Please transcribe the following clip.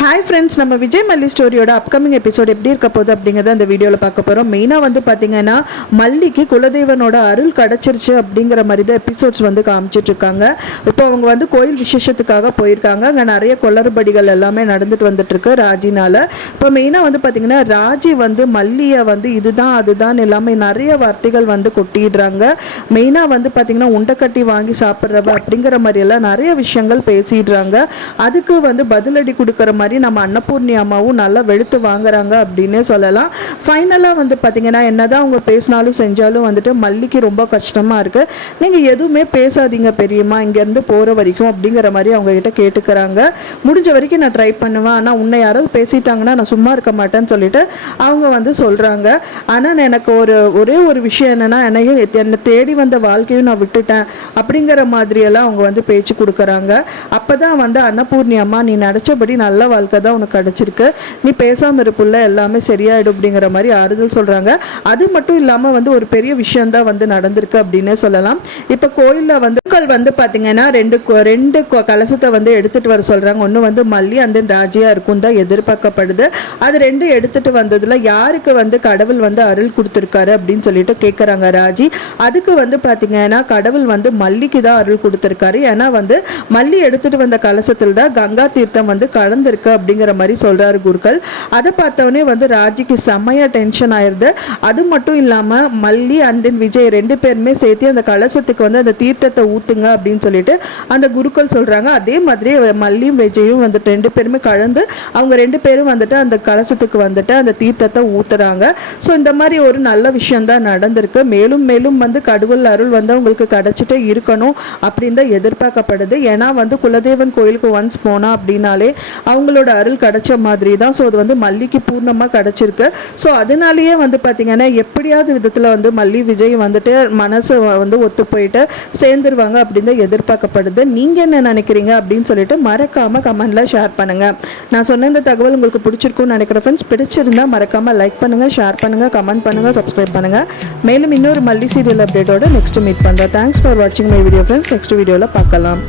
Hi friends, நம்ம விஜய் மல்லி ஸ்டோரியோட upcoming episode எப்படி இருக்க போகுது அப்படிங்கிறத அந்த வீடியோவில் பார்க்க போகிறோம். மெயினாக வந்து பார்த்தீங்கன்னா மல்லிக்கு குலதெய்வனோட அருள் கிடச்சிருச்சு அப்படிங்கிற மாதிரி தான் எபிசோட்ஸ் வந்து காமிச்சிட்ருக்காங்க. இப்போ அவங்க வந்து கோயில் விசேஷத்துக்காக போயிருக்காங்க. அங்கே நிறைய குளறுபடிகள் எல்லாமே நடந்துட்டு வந்துட்டுருக்கு ராஜினால். இப்போ மெயினாக வந்து பார்த்தீங்கன்னா ராஜி வந்து மல்லியை வந்து இதுதான் அதுதான் எல்லாமே நிறைய வார்த்தைகள் வந்து கொட்டிடுறாங்க. மெயினாக வந்து பார்த்தீங்கன்னா உண்டைக்கட்டி வாங்கி சாப்பிட்றவ அப்படிங்கிற மாதிரியெல்லாம் நிறைய விஷயங்கள் பேசிடுறாங்க. அதுக்கு வந்து பதிலடி கொடுக்குற மாதிரி நம்ம அன்னபூர்ணி அம்மாவும் நல்லா வெளுத்து வாங்குறாங்க அப்படின்னே சொல்லலாம். ஃபைனலாக வந்து பார்த்தீங்கன்னா என்னதான் அவங்க பேசினாலும் செஞ்சாலும் வந்துட்டு மல்லிக்கு ரொம்ப கஷ்டமாக இருக்குது. நீங்கள் எதுவுமே பேசாதீங்க பெரியம்மா இங்கேருந்து போகிற வரைக்கும் அப்படிங்கிற மாதிரி அவங்ககிட்ட கேட்டுக்கிறாங்க. முடிஞ்ச வரைக்கும் நான் ட்ரை பண்ணுவேன், ஆனால் உன்னை யாராவது பேசிட்டாங்கன்னா நான் சும்மா இருக்க மாட்டேன்னு சொல்லிட்டு அவங்க வந்து சொல்கிறாங்க. ஆனால் எனக்கு ஒரே ஒரு விஷயம் என்னென்னா என்னை தேடி வந்த வாழ்க்கையும் நான் விட்டுட்டேன் அப்படிங்கிற மாதிரியெல்லாம் அவங்க வந்து பேச்சு கொடுக்குறாங்க. அப்போ தான் வந்து அன்னபூர்ணி அம்மா நீ நினச்சபடி நல்ல வாழ்க்கை தான் உனக்கு கிடச்சிருக்கு, நீ பேசாமல் இருப்புள்ள எல்லாமே சரியாயிடும் அப்படிங்கிற மாதிரி ஆறுதல் சொல்கிறாங்க. அது மட்டும் இல்லாமல் வந்து ஒரு பெரிய விஷயந்தான் வந்து நடந்திருக்கு அப்படின்னே சொல்லலாம். இப்போ கோயிலில் வந்து பார்த்தீங்கன்னா ரெண்டு கலசத்தை வந்து எடுத்துகிட்டு வர சொல்கிறாங்க. ஒன்று வந்து மல்லி அந்த ராஜியாக இருக்கும் தான் எதிர்பார்க்கப்படுது. அது ரெண்டு எடுத்துகிட்டு வந்ததில் யாருக்கு வந்து கடவுள் வந்து அருள் கொடுத்துருக்காரு அப்படின்னு சொல்லிட்டு கேட்குறாங்க ராஜி. அதுக்கு வந்து பார்த்தீங்கன்னா கடவுள் வந்து மல்லிக்கு தான் அருள் கொடுத்துருக்காரு. ஏன்னா வந்து மல்லி எடுத்துகிட்டு வந்த கலசத்தில் தான் கங்கா தீர்த்தம் வந்து கலந்துருக்கு அப்படிங்கிற மாதிரி சொல்றாரு குருக்கள். அதை பார்த்தவொடனே வந்து ராஜிக்கு செம்மையா டென்ஷன் ஆயிருது. அது மட்டும் இல்லாமல் மல்லி அண்ட் விஜய் ரெண்டு பேருமே சேர்த்து அந்த கலசத்துக்கு வந்து அந்த தீர்த்தத்தை ஊத்துங்க அப்படின்னு சொல்லிட்டு அந்த குருக்கள் சொல்றாங்க. அதே மாதிரி மல்லியும் விஜயும் வந்துட்டு ரெண்டு பேருமே கலந்து அவங்க ரெண்டு பேரும் வந்துட்டு அந்த கலசத்துக்கு வந்துட்டு அந்த தீர்த்தத்தை ஊத்துறாங்க. ஸோ இந்த மாதிரி ஒரு நல்ல விஷயம் தான் நடந்திருக்கு. மேலும் மேலும் வந்து கடவுள் அருள் வந்து அவங்களுக்கு கிடைச்சிட்டே இருக்கணும் அப்படின்னு தான் எதிர்பார்க்கப்படுது. ஏன்னா வந்து குலதெய்வன் கோயிலுக்கு ஒன்ஸ் போனா அப்படின்னாலே அவங்களோட அருள் கிடைச்ச மாதிரி தான். ஸோ அது வந்து மல்லிக்கு பூர்ணமாக கிடைச்சிருக்கு. ஸோ அதனாலேயே வந்து பார்த்தீங்கன்னா எப்படியாவது விதத்தில் வந்து மல்லி விஜய் வந்துட்டு மனசு வந்து ஒத்து போயிட்டு சேர்ந்துருவாங்க அப்படின்னு தான் எதிர்பார்க்கப்படுது. நீங்கள் என்ன நினைக்கிறீங்க அப்படின்னு சொல்லிட்டு மறக்காமல் கமெண்ட்டில் ஷேர் பண்ணுங்கள். நான் சொன்ன இந்த தகவல் உங்களுக்கு பிடிச்சிருக்குன்னு நினைக்கிறேன் ஃப்ரெண்ட்ஸ். பிடிச்சிருந்தா மறக்காமல் லைக் பண்ணுங்கள், ஷேர் பண்ணுங்கள், கமெண்ட் பண்ணுங்கள், சப்ஸ்கிரைப் பண்ணுங்கள். மேலும் இன்னொரு மல்லி சீரியல் அப்டேட்டோட நெக்ஸ்ட் மீட் பண்ணுறேன். தேங்க்ஸ் ஃபார் வாட்சிங் மை வீடியோ ஃப்ரெண்ட்ஸ். நெக்ஸ்ட் வீடியோவில் பார்க்கலாம்.